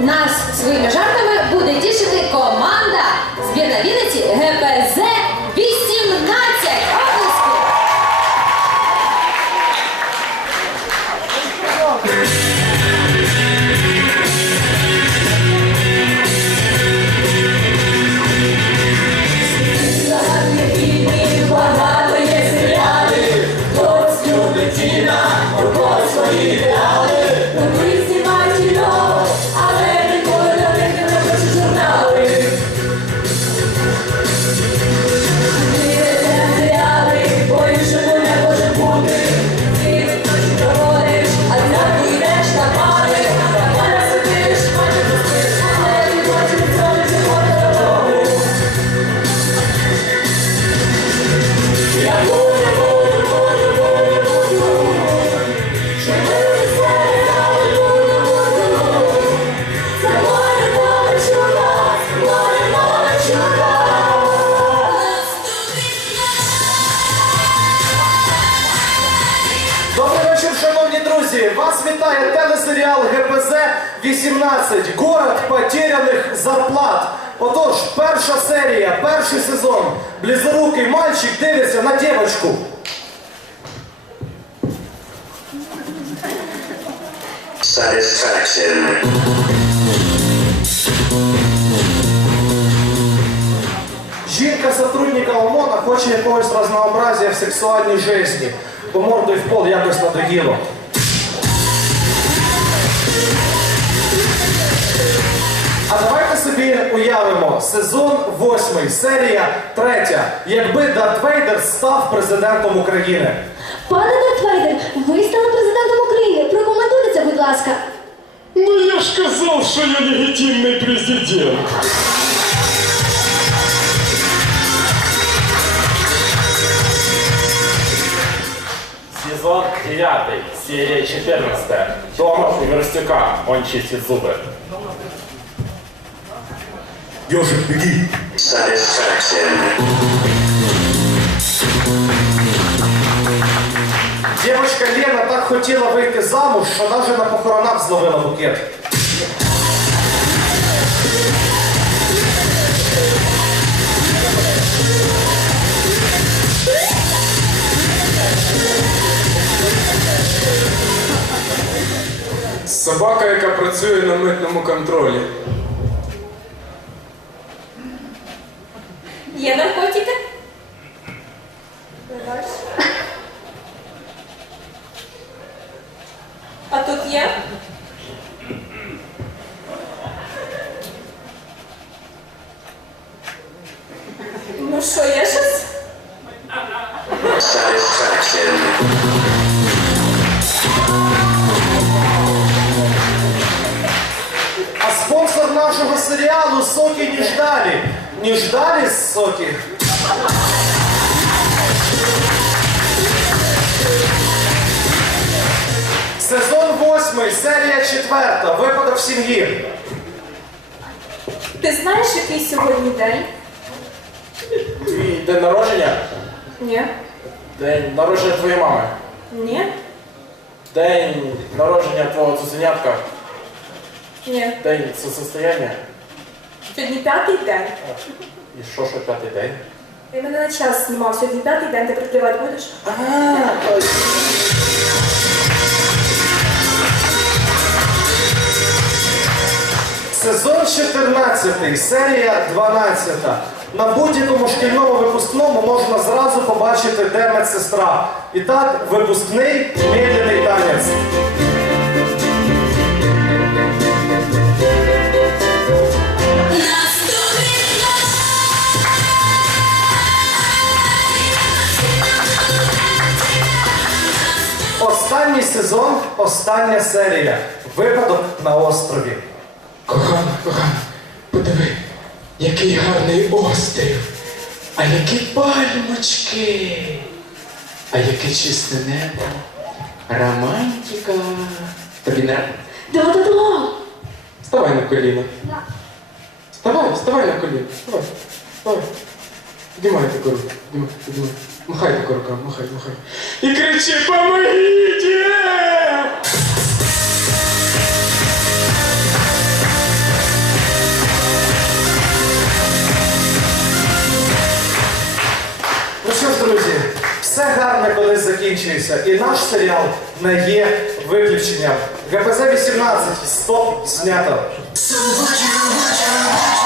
Нас своїми жартами буде тішити команда збірна Вінниці ГПЗ друзі! Вас вітає телесеріал ГПЗ 18 Город потеряних зарплат. Отож, перша серія, перший сезон. Близорукий мальчик дивиться на. Satisfaction. Жінка сотрудника ОМОНа хоче якогось разнообразия в сексуальній житті, бо мордою в пол якось надоїло. А давайте собі уявимо сезон 8, серія 3. Якби Дарт Вейдер став президентом України. Пане Дарт Вейдер, ви стали президентом України. Прокоментуйте це, будь ласка. Ну я ж казав, що я легітимний президент. Сезон 9, серия 14. Томас Верстюка, он чистит зубы. Йожик, беги! Дівчинка Лена так хотіла вийти замуж, що навіть на похоронах зловила букет. Собака, яка працює на митному контролі. Є наркотики? А тут є? Ждали. Не ждали соки. Сезон 8, серія 4. Випадок в сім'ї. Ти знаєш, який сьогодні день? Твій день народження? Ні. День народження твоєї мами. Ні. День народження твого цуценятка. Ні. День состояння. Сьогодні п'ятий день. І що, що п'ятий день? Ти мене на час знімав. Сьогодні п'ятий день, ти прикривати будеш? Сезон 14, серія 12. На будь-якому шкільному випускному можна зразу побачити, де медсестра. І так, випускний медленний танець. Останній сезон, остання серія. Випадок на острові. Кохана, кохана, подиви, який гарний острів, а які пальмочки, а яке чисте небо, романтика. Тобі не. Да-да-да. Вставай на коліна. Вставай, вставай на коліна. Вставай, вставай. Піднімай таку руку, піднімай, піднімай. Махай пока рукам, махай, махай. И кричи, помогите! Ну що ж, друзі, все гарне, коли закінчується. І наш серіал не є виключенням. ГПЗ 18 стоп знято. So what you, what you, what you.